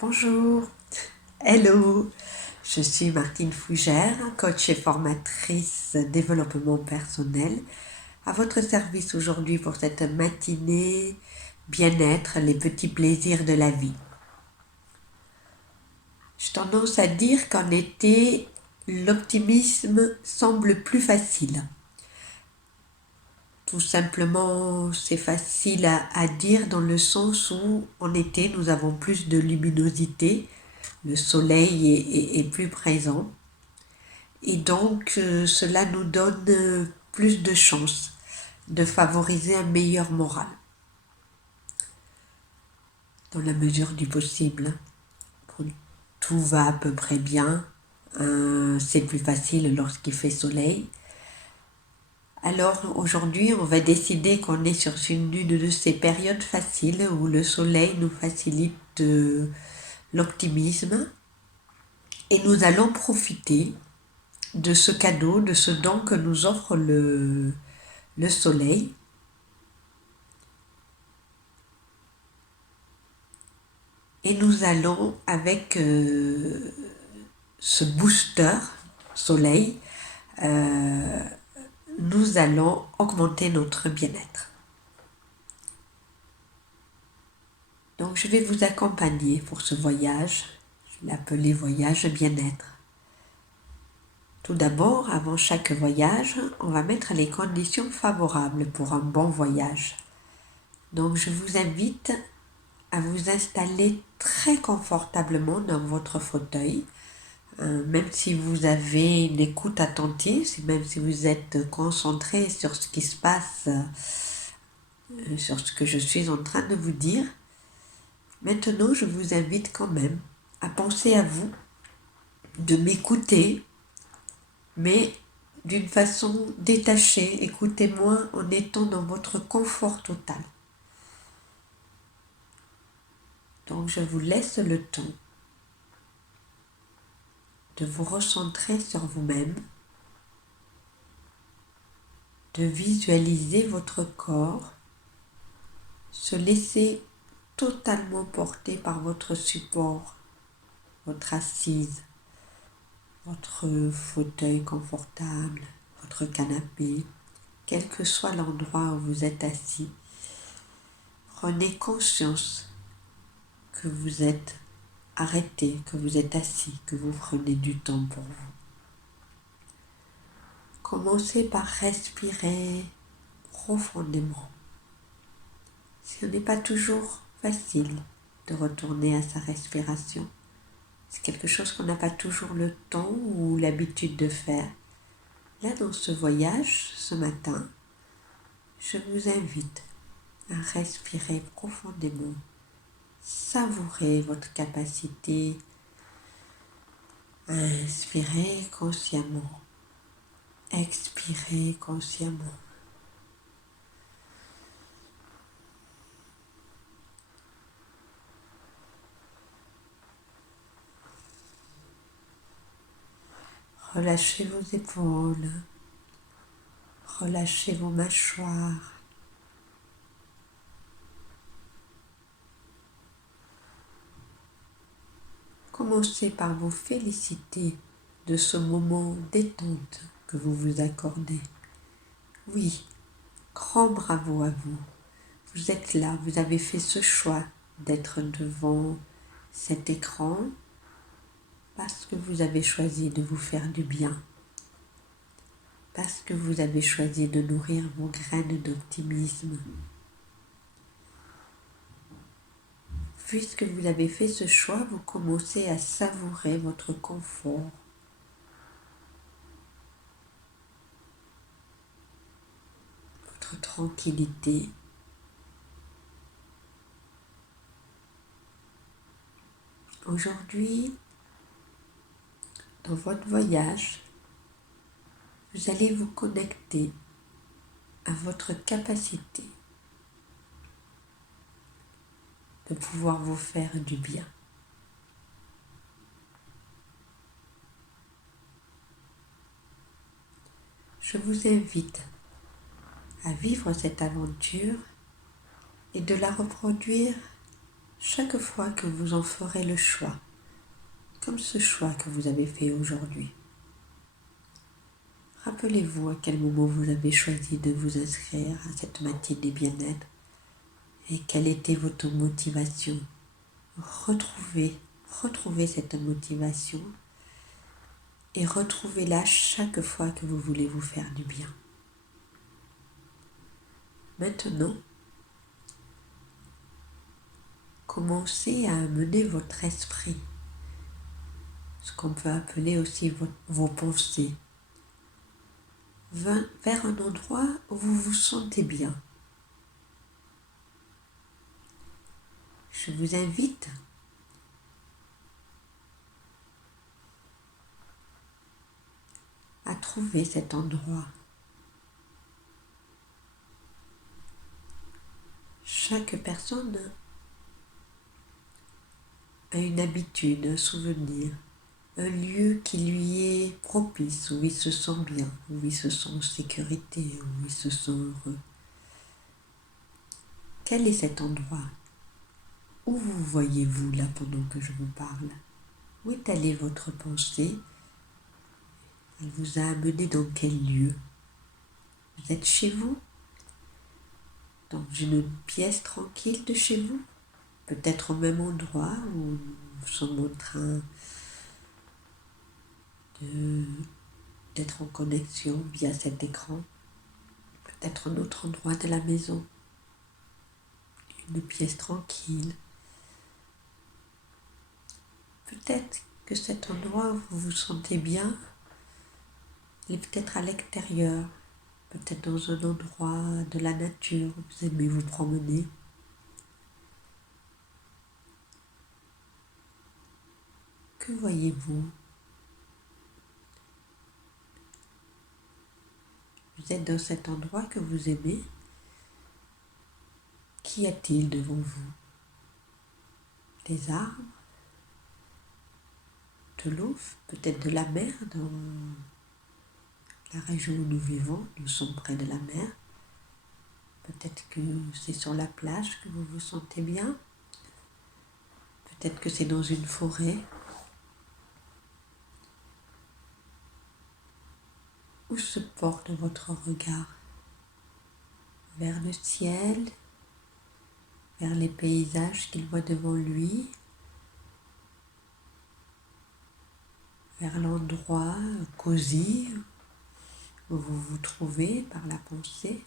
Bonjour, hello, je suis Martine Fougère, coach et formatrice développement personnel, à votre service aujourd'hui pour cette matinée bien-être, les petits plaisirs de la vie. J'ai tendance à dire qu'en été, l'optimisme semble plus facile. Tout simplement, c'est facile à dire dans le sens où en été, nous avons plus de luminosité, le soleil est plus présent et donc cela nous donne plus de chances de favoriser un meilleur moral dans la mesure du possible. Quand tout va à peu près bien, c'est plus facile lorsqu'il fait soleil. Alors aujourd'hui, on va décider qu'on est sur une de ces périodes faciles où le soleil nous facilite l'optimisme et nous allons profiter de ce cadeau, de ce don que nous offre le soleil. Et nous allons, avec ce booster soleil, nous allons augmenter notre bien-être. Donc je vais vous accompagner pour ce voyage, je l'ai appelé voyage bien-être. Tout d'abord, avant chaque voyage, on va mettre les conditions favorables pour un bon voyage. Donc je vous invite à vous installer très confortablement dans votre fauteuil, même si vous avez une écoute attentive, même si vous êtes concentré sur ce qui se passe, sur ce que je suis en train de vous dire. Maintenant, je vous invite quand même à penser à vous, de m'écouter, mais d'une façon détachée. Écoutez-moi en étant dans votre confort total. Donc, je vous laisse le temps de vous recentrer sur vous-même, de visualiser votre corps, se laisser totalement porter par votre support, votre assise, votre fauteuil confortable, votre canapé, quel que soit l'endroit où vous êtes assis. Prenez conscience que vous êtes arrêté, que vous êtes assis, que vous prenez du temps pour vous. Commencez par respirer profondément. Ce n'est pas toujours facile de retourner à sa respiration. C'est quelque chose qu'on n'a pas toujours le temps ou l'habitude de faire. Là, dans ce voyage, ce matin, je vous invite à respirer profondément, savourer votre capacité à inspirer consciemment, expirer consciemment. Relâchez vos épaules, relâchez vos mâchoires. Commencez par vous féliciter de ce moment détente que vous vous accordez. Oui, grand bravo à vous. Vous êtes là, vous avez fait ce choix d'être devant cet écran parce que vous avez choisi de vous faire du bien, parce que vous avez choisi de nourrir vos graines d'optimisme. Puisque vous avez fait ce choix, vous commencez à savourer votre confort, votre tranquillité. Aujourd'hui, dans votre voyage, vous allez vous connecter à votre capacité de pouvoir vous faire du bien. Je vous invite à vivre cette aventure et de la reproduire chaque fois que vous en ferez le choix, comme ce choix que vous avez fait aujourd'hui. Rappelez-vous à quel moment vous avez choisi de vous inscrire à cette matinée bien-être et quelle était votre motivation. Retrouvez cette motivation et retrouvez-la chaque fois que vous voulez vous faire du bien. Maintenant, commencez à amener votre esprit, ce qu'on peut appeler aussi vos pensées, vers un endroit où vous vous sentez bien. Je vous invite à trouver cet endroit. Chaque personne a une habitude, un souvenir, un lieu qui lui est propice, où il se sent bien, où il se sent en sécurité, où il se sent heureux. Quel est cet endroit? Où vous voyez-vous là pendant que je vous parle? Où est allée votre pensée? Elle vous a amené dans quel lieu? Vous êtes chez vous? Dans une pièce tranquille de chez vous? Peut-être au même endroit où nous sommes en train d'être en connexion via cet écran. Peut-être un autre endroit de la maison. Une pièce tranquille. Peut-être que cet endroit où vous vous sentez bien, il est peut-être à l'extérieur, peut-être dans un endroit de la nature où vous aimez vous promener. Que voyez-vous? Vous êtes dans cet endroit que vous aimez. Qu'y a-t-il devant vous? Des arbres? De l'eau? Peut-être de la mer dans la région où nous vivons. Nous sommes près de la mer. Peut-être que c'est sur la plage que vous vous sentez bien. Peut-être que c'est dans une forêt. Où se porte votre regard? Vers le ciel, vers les paysages qu'il voit devant lui, vers l'endroit cosy où vous vous trouvez par la pensée.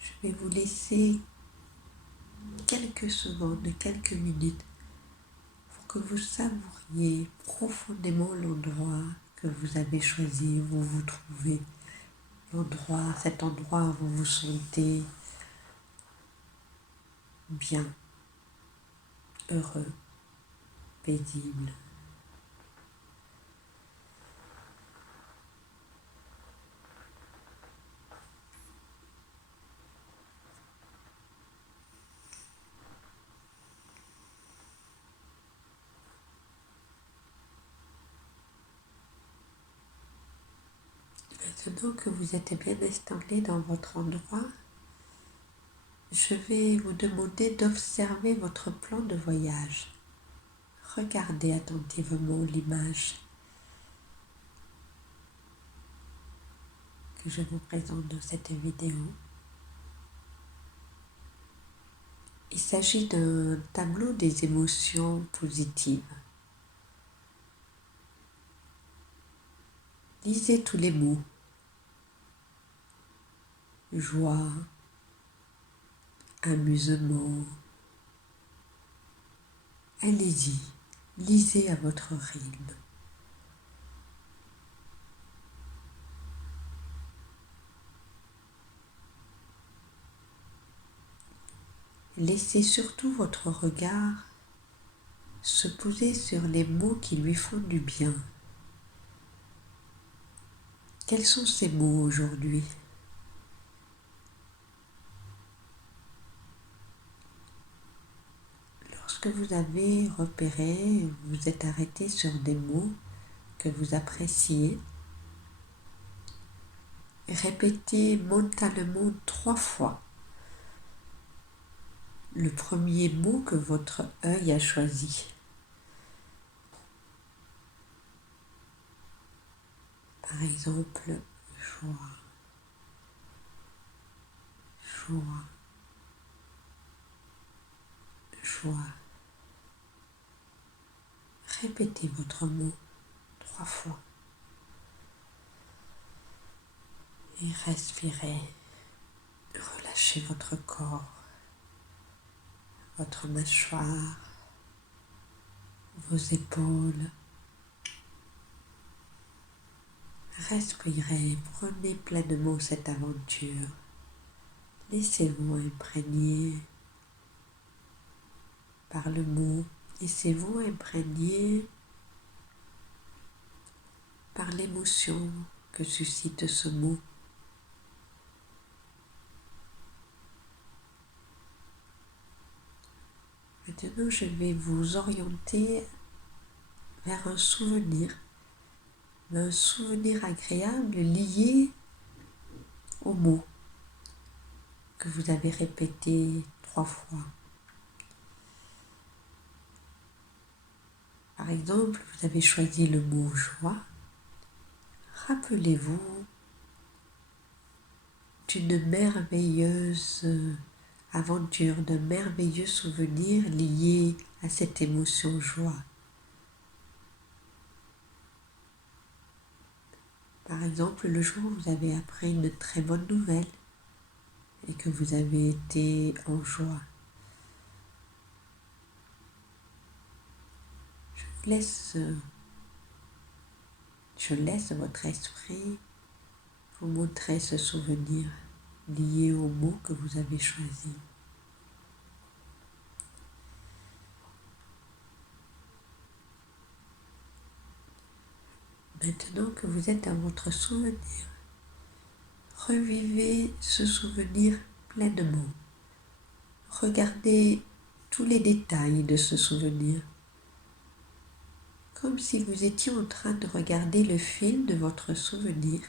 Je vais vous laisser quelques secondes, quelques minutes pour que vous savouriez profondément l'endroit que vous avez choisi, où vous vous trouvez, cet endroit où vous vous sentez bien, heureux, paisible. Maintenant que vous êtes bien installé dans votre endroit, je vais vous demander d'observer votre plan de voyage. Regardez attentivement l'image que je vous présente dans cette vidéo. Il s'agit d'un tableau des émotions positives. Lisez tous les mots. Joie, amusement. Allez-y, lisez à votre rythme. Laissez surtout votre regard se poser sur les mots qui lui font du bien. Quels sont ces mots aujourd'hui? Lorsque vous avez repéré, vous êtes arrêté sur des mots que vous appréciez, Répétez mentalement 3 fois le premier mot que votre œil a choisi. Par exemple, joie, joie, joie. Répétez votre mot 3 fois et respirez. Relâchez votre corps, votre mâchoire, vos épaules. Respirez, prenez pleinement cette aventure. Laissez-vous imprégner par le mot. Laissez-vous imprégner par l'émotion que suscite ce mot. Maintenant, je vais vous orienter vers un souvenir agréable lié au mot que vous avez répété 3 fois. Par exemple, vous avez choisi le mot joie. Rappelez-vous d'une merveilleuse aventure, d'un merveilleux souvenir lié à cette émotion joie. Par exemple, le jour où vous avez appris une très bonne nouvelle et que vous avez été en joie. Je laisse votre esprit vous montrer ce souvenir lié au mot que vous avez choisi. Maintenant que vous êtes dans votre souvenir, revivez ce souvenir pleinement. Regardez tous les détails de ce souvenir, comme si vous étiez en train de regarder le film de votre souvenir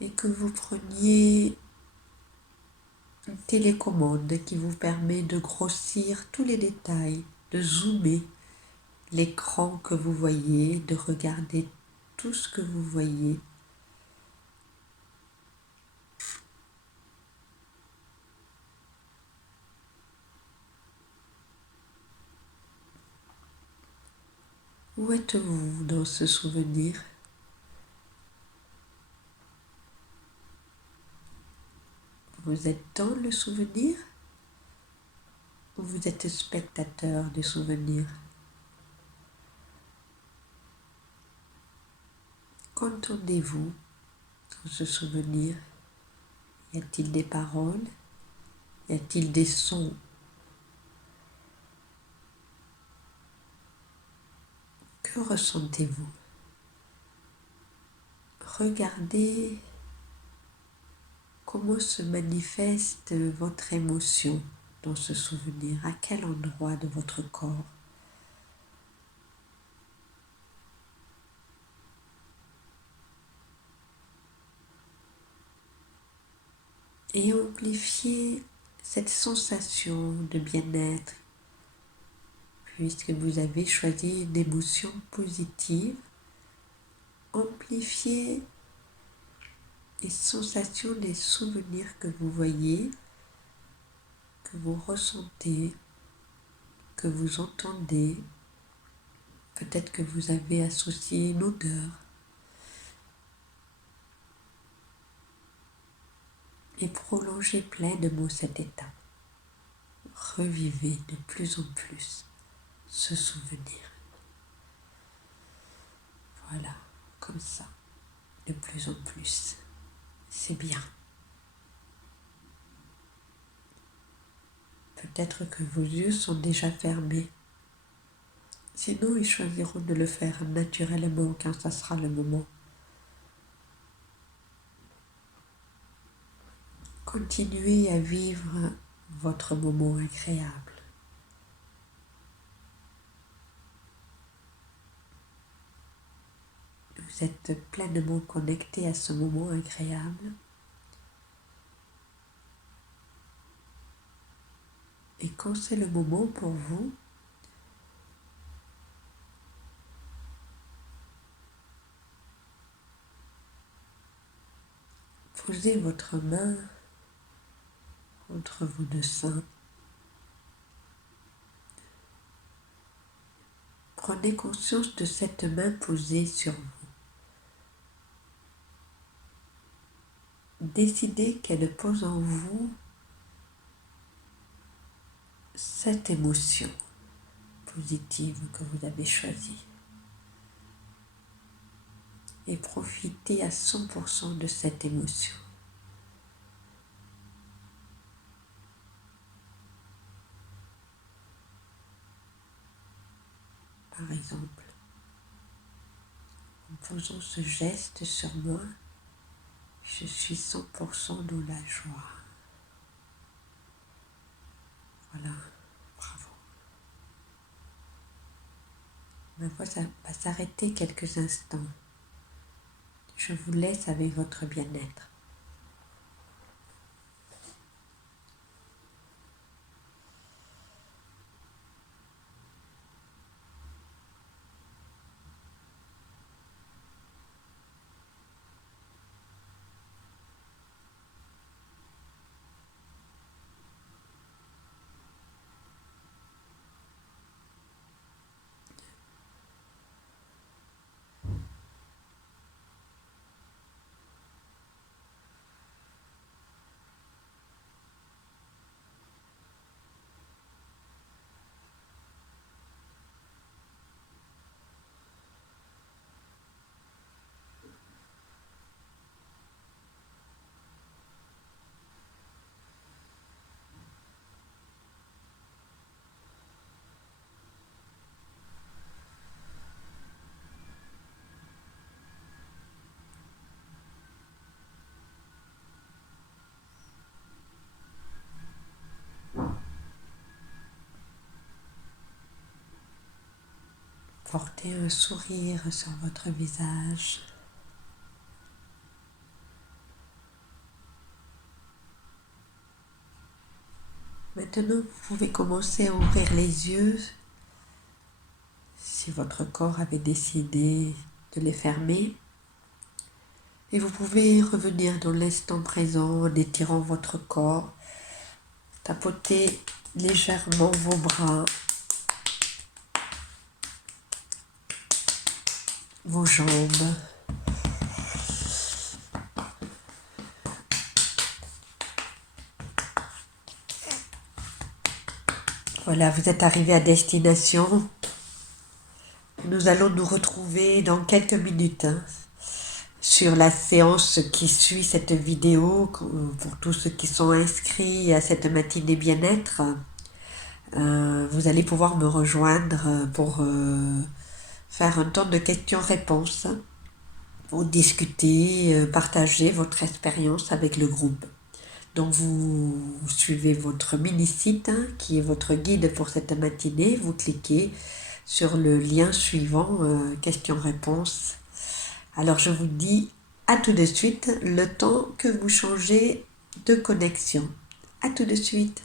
et que vous preniez une télécommande qui vous permet de grossir tous les détails, de zoomer l'écran que vous voyez, de regarder tout ce que vous voyez. Où êtes-vous dans ce souvenir? Vous êtes dans le souvenir ou vous êtes spectateur du souvenir? Qu'entendez-vous dans ce souvenir? Y a-t-il des paroles? Y a-t-il des sons? Que ressentez-vous? Regardez comment se manifeste votre émotion dans ce souvenir, à quel endroit de votre corps. Et amplifiez cette sensation de bien-être, puisque vous avez choisi une émotion positive. Amplifiez les sensations, les souvenirs que vous voyez, que vous ressentez, que vous entendez. Peut-être que vous avez associé une odeur. Et prolongez pleinement cet état. Revivez de plus en plus ce souvenir. Voilà, comme ça, de plus en plus. C'est bien. Peut-être que vos yeux sont déjà fermés. Sinon, ils choisiront de le faire naturellement quand ça sera le moment. Continuez à vivre votre moment agréable. vous êtes pleinement connecté à ce moment agréable. Et quand c'est le moment pour vous, posez votre main entre vos deux seins. Prenez conscience de cette main posée sur vous. Décidez qu'elle pose en vous cette émotion positive que vous avez choisie. Et profitez à 100% de cette émotion. Par exemple, en faisant ce geste sur moi, je suis 100% dans la joie. Voilà, bravo. Ma voix va s'arrêter quelques instants. Je vous laisse avec votre bien-être. Portez un sourire sur votre visage. Maintenant, vous pouvez commencer à ouvrir les yeux si votre corps avait décidé de les fermer. Et vous pouvez revenir dans l'instant présent en étirant votre corps, tapoter légèrement vos bras, vos jambes. Voilà, vous êtes arrivé à destination. Nous allons nous retrouver dans quelques minutes sur la séance qui suit cette vidéo. Pour tous ceux qui sont inscrits à cette matinée bien-être, vous allez pouvoir me rejoindre pour faire un temps de questions-réponses, pour discuter, partager votre expérience avec le groupe. Donc vous suivez votre mini-site qui est votre guide pour cette matinée. Vous cliquez sur le lien suivant, questions-réponses. Alors je vous dis à tout de suite, le temps que vous changez de connexion. À tout de suite.